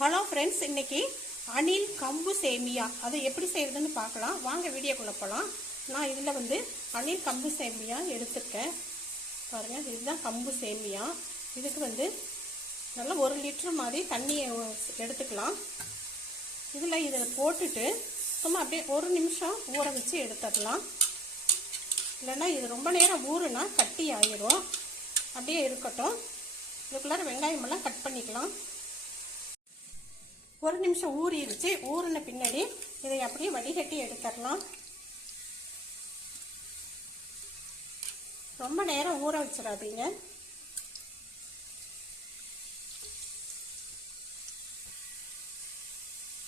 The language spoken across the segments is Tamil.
ஹலோ ஃப்ரெண்ட்ஸ், இன்னைக்கு அணில் கம்பு சேமியா அதை எப்படி செய்யறதுன்னு பார்க்கலாம். வாங்க வீடியோக்குள்ள போகலாம். நான் இதில் அணில் கம்பு சேமியா எடுத்துருக்கேன். பாருங்கள், இதுதான் கம்பு சேமியா. இதுக்கு நல்லா 1 லிட்டர் மாதிரி தண்ணியை எடுத்துக்கலாம். இதில் போட்டுட்டு சும்மா அப்படியே 1 நிமிஷம் ஊற வச்சு எடுத்துடலாம். இல்லைன்னா இது ரொம்ப நேரம் ஊறுனா கட்டி ஆயிரும். அப்படியே இருக்கட்டும். இதுக்குள்ளார வெங்காயமெல்லாம் கட் பண்ணிக்கலாம். 1 நிமிஷம் ஊறிடுச்சு. ஊறின பின்னாடி இதை அப்படியே வடிகட்டி எடுத்துடலாம். ரொம்ப நேரம் ஊற வச்சிடாதீங்க.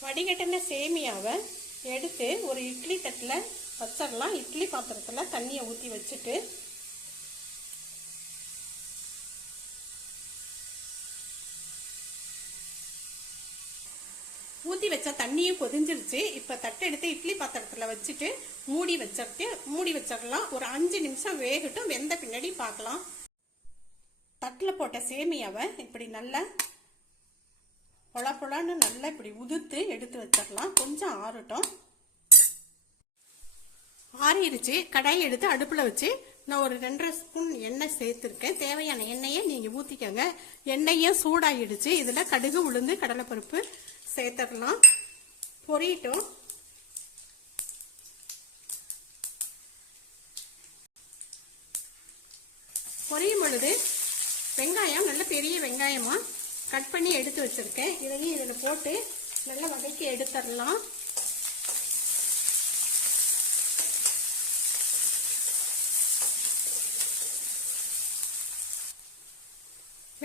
வடிகட்டின சேமியாவை எடுத்து ஒரு இட்லி தட்டில் வச்சிடலாம். இட்லி பாத்திரத்தில் தண்ணியை ஊற்றி வச்சுட்டு ஊற்றி வச்ச தண்ணியும் கொதிஞ்சிருச்சு. இப்போ தட்டை எடுத்து இட்லி பாத்திரத்தில் வச்சுட்டு மூடி வச்சிடலாம். ஒரு 5 நிமிஷம் வேகட்டும். வெந்த பின்னாடி பார்க்கலாம். தட்டில் போட்ட சேமியாவை இப்படி நல்லா பொழன்னு நல்லா இப்படி உதுத்து எடுத்து வச்சிடலாம். கொஞ்சம் ஆறட்டும். ஆறிடுச்சு. கடாயை எடுத்து அடுப்பில் வச்சு நான் ஒரு 2.5 ஸ்பூன் எண்ணெய் சேர்த்துருக்கேன். தேவையான எண்ணெயை நீங்கள் ஊற்றிக்கோங்க. எண்ணெயும் சூடாகிடுச்சு. இதில் கடுகு, உளுந்து, கடலைப்பருப்பு சேர்த்துடலாம். பொரியட்டும். பொரியும் பொழுது வெங்காயம் நல்ல பெரிய வெங்காயமா கட் பண்ணி எடுத்து வச்சிருக்கேன். இதையும் இதில் போட்டு நல்லா வதக்கி எடுத்துடலாம்.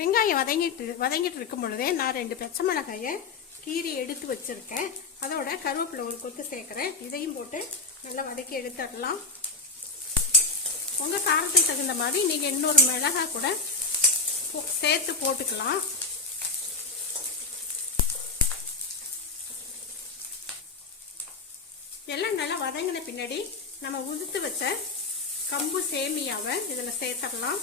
வெங்காயம் வதங்கிட்டு இருக்கும் பொழுதே நான் 2 பச்சை மிளகாயை கீரி எடுத்து வச்சிருக்கேன். அதோட கருவேப்பிலை ஒரு கொத்து சேர்க்கிறேன். இதையும் போட்டு நல்லா வதக்கி எடுத்துடலாம். உங்கள் காரத்துக்கு தகுந்த மாதிரி நீங்கள் இன்னொரு மிளகாய் கூட சேர்த்து போட்டுக்கலாம். எல்லாம் நல்லா வதங்கின பின்னாடி நம்ம உதுத்து வச்ச கம்பு சேமியாவை இதில் சேர்த்துடலாம்.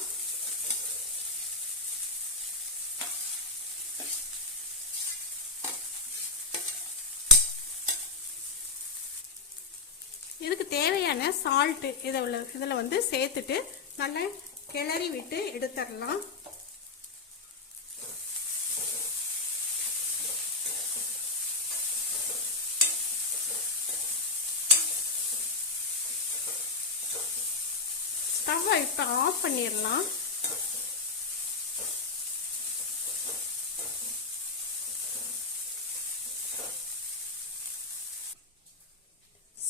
இதுக்கு தேவையான சால்ட்டு இதில் சேர்த்துட்டு நல்லா கிளறி விட்டு எடுத்துடலாம். ஸ்டவ்வை இப்போ ஆஃப் பண்ணிடலாம்.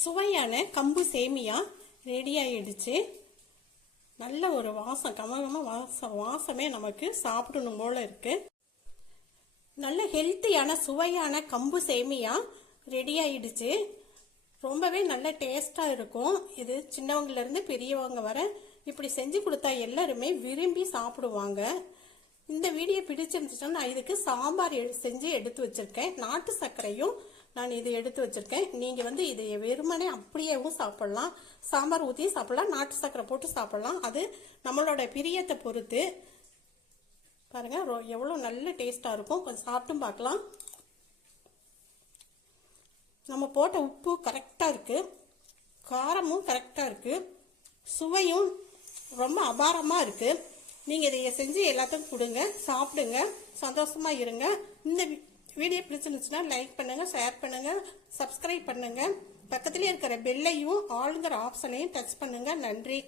சுவையான கம்பு சேமியா ரெடி ஆயிடுச்சு. நல்ல ஒரு வாசம், கமகமாக வாசமே நமக்கு சாப்பிடணும் போல இருக்கு. நல்ல ஹெல்த்தியான சுவையான கம்பு சேமியா ரெடி ஆயிடுச்சு. ரொம்பவே நல்ல டேஸ்டாக இருக்கும். இது சின்னவங்கலேருந்து பெரியவங்க வர இப்படி செஞ்சு கொடுத்தா எல்லாருமே விரும்பி சாப்பிடுவாங்க. இந்த வீடியோ பிடிச்சிருந்துச்சுன்னா நான் இதுக்கு சாம்பார் செஞ்சு எடுத்து வச்சிருக்கேன். நாட்டு சர்க்கரையும் நான் இது எடுத்து வச்சிருக்கேன். நீங்கள் இதை வெறுமனே அப்படியேவும் சாப்பிடலாம். சாம்பார் ஊற்றி சாப்பிடலாம், நாட்டு சர்க்கரை போட்டு சாப்பிடலாம். அது நம்மளோட பிரியத்தை பொறுத்து. பாருங்க, எவ்வளோ நல்ல டேஸ்டாக இருக்கும். கொஞ்சம் சாப்பிட்டும் பார்க்கலாம். நம்ம போட்ட உப்பு கரெக்டாக இருக்குது, காரமும் கரெக்டாக இருக்குது, சுவையும் ரொம்ப அபாரமாக இருக்குது. நீங்கள் இதை செஞ்சு எல்லாத்துக்கும் கொடுங்க, சாப்பிடுங்க, சந்தோஷமாக இருங்க. இந்த வீடியோ பிடிச்சிருந்துச்சுன்னா லைக் பண்ணுங்கள், ஷேர் பண்ணுங்கள், சப்ஸ்கிரைப் பண்ணுங்கள். பக்கத்துலேயே இருக்கிற பெல்லையும் ஆளுங்கிற ஆப்ஷனையும் டச் பண்ணுங்கள். நன்றி.